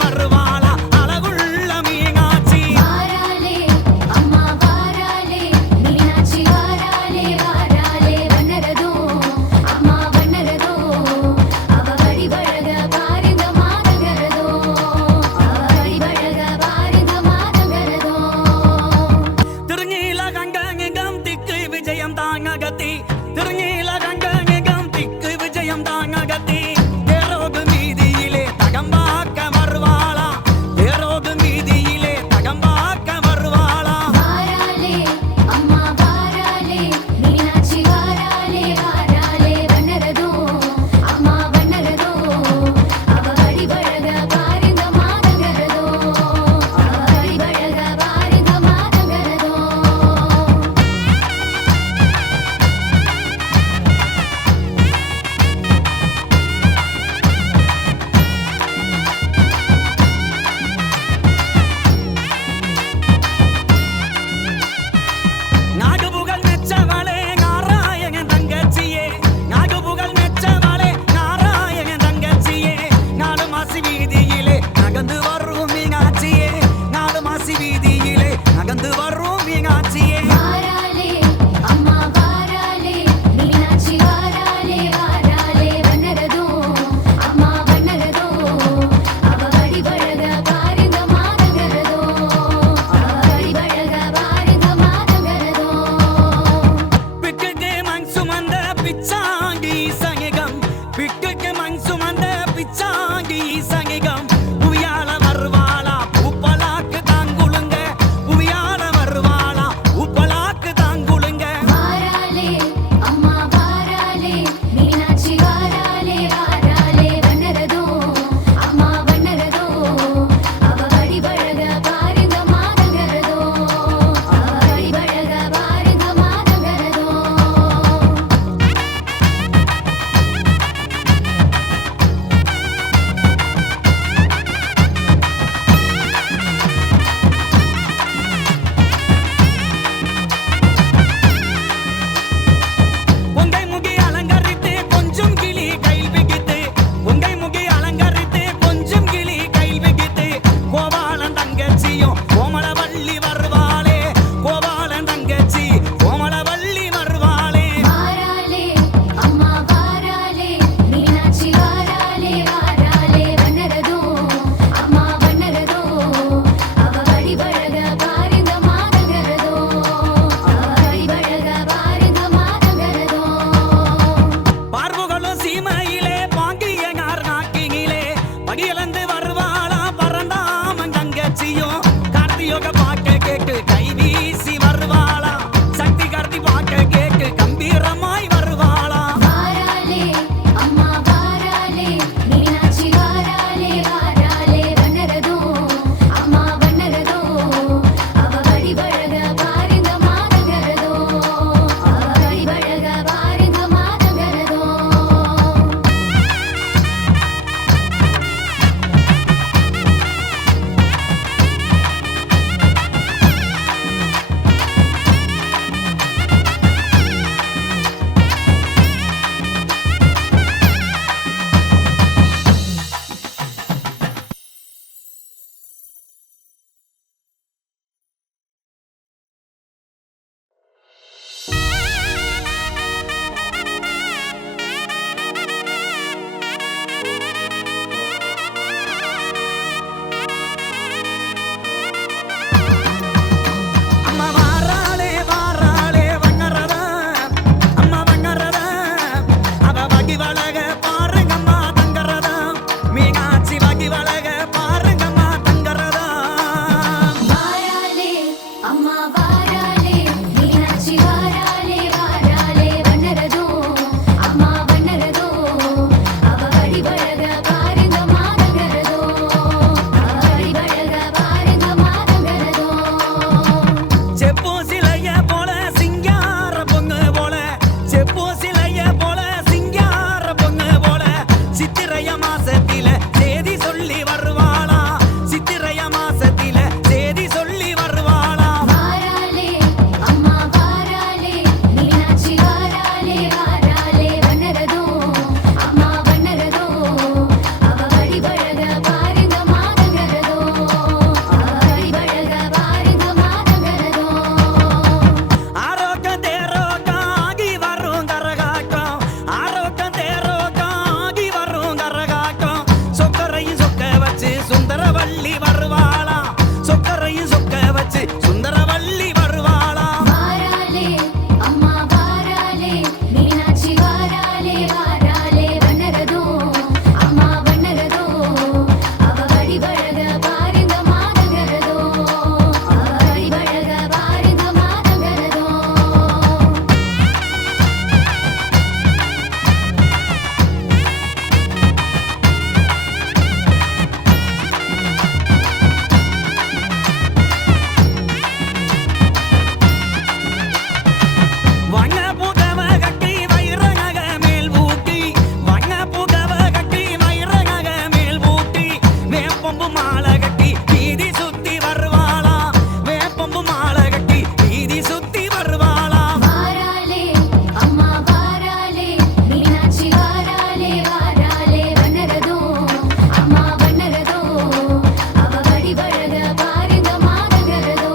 வருவாளா அழகுள்ள மீனாட்சி வாராளே அம்மா வாராளே மீனாட்சி வாராளே வாராளே வண்ணரதோ அம்மா வண்ணரதோ அவ வடிவழக பாருங்க மாதகரதோ அவ வடிவழக பாருங்க மாதகரதோ திருநீல கங்கங்கம் திக்கு விஜயம் தாங்ககத்தி திருநீல கங்கங்கம் திக்கு விஜயம் தாங்ககத்தி தேரோகு மீதியிலே தகம்பாக்க வருவாளா மாலை கட்டி வீதி சுத்தி வருவாளா வேப்பம்பு மாலை கட்டி வீதி சுத்தி வருவாளா வாராளே அம்மா வாராளே மீனாட்சி வாராளே வாராளே வண்ணரதோ அம்மா வண்ணரதோ அவ வடிவழக பாருங்க மாதங்கரதோ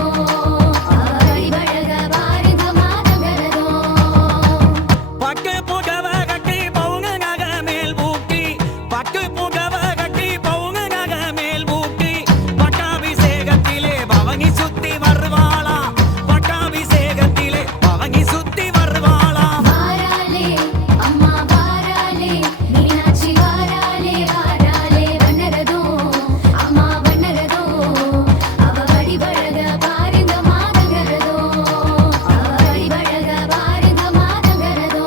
அவ வடிவழக பாருங்க மாதங்கரதோ பட்டு புகவ கட்டி பவுங்க நக மேல் பூட்டி பட்டு புகவ கட்டி பவுங்க நக மேல் பூட்டி பட்டாபிஷேகத்திலே பவனி சுத்தி வருவாளா பட்டாபிஷேகத்திலே பவனி சுத்தி வருவாளா வாராளே அம்மா வாராளே மீனாட்சி வாராளே வாராளே வண்ணரதோ அம்மா வண்ணரதோ அவ வடிவழக பாருங்க மாதங்கரதோ அவ வடிவழக பாருங்க மாதங்கரதோ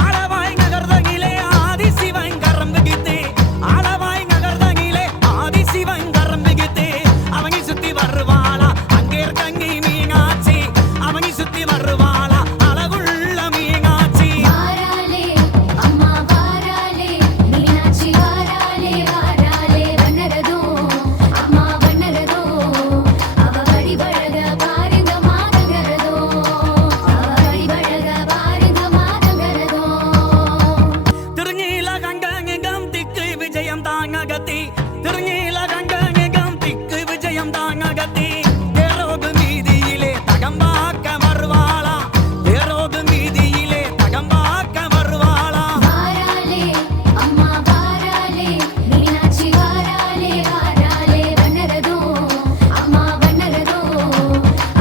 ஆளவாய் நகர்தகிலே ஆதிசிவன் கரம்புகித்து ஆளவாய் நகர்தகிலே ஆதிசிவன் கரம்புகித்து அவனி சுத்தி வருவாளா அங்கே தங்கி மீனாட்சி அவனி சுத்தி வருவாளா அழகுள்ள மீனாட்சி வாராளே அம்மா வாராளே மீனாட்சி வாராளே வாராளே வண்ணரதோ அம்மா வண்ணரதோ அவ வடிவழக பாருங்க மாதங்கரதோ அவ வடிவழக பாருங்க மாதங்கரதோ திருநீல கண்டங்கம் திக்கு விஜயம் தாங்ககத்தி திருநீல கண்டங்கம் திக்கு விஜயம் தாங்ககத்தி தேரோகு மீதியிலே தகம்பாக்க வருவாளா தேரோகு மீதியிலே தகம்பாக்க வருவாளா வாராளே அம்மா வாராளே மீனாட்சி வாராளே வாராளே வண்ணரதோ அம்மா வண்ணரதோ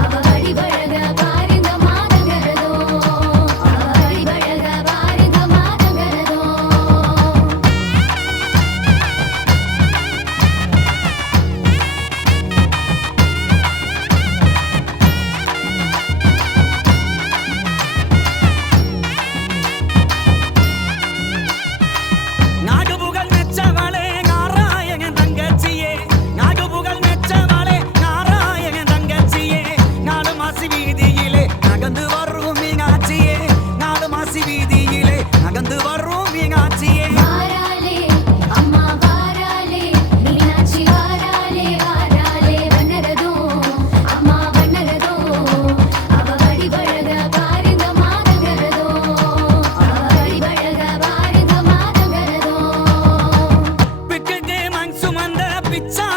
அவ வடிவழக பாருங்க மாதங்கரதோ அவ வடிவழக பாருங்க மாதங்கரதோ நாகபுகழ் மெச்சவளே நாராயணன் தங்கச்சியே நாகபுகழ் மெச்சவளே நாராயணன் தங்கச்சியே நாலு மாசி வீதியிலே நகர்ந்து வரும் மீனாட்சியே நாலு மாசி வீதியிலே நகர்ந்து வரும் மீனாட்சியே வாராளே அம்மா வாராளே மீனாட்சி வாராளே வாராளே வண்ணரதோ அம்மா வண்ணரதோ அவ வடிவழக பாருங்க மாதங்கரதோ அவ வடிவழக பாருங்க மாதங்கரதோ பிக்குக்கு மண் சுமந்த பிச்சா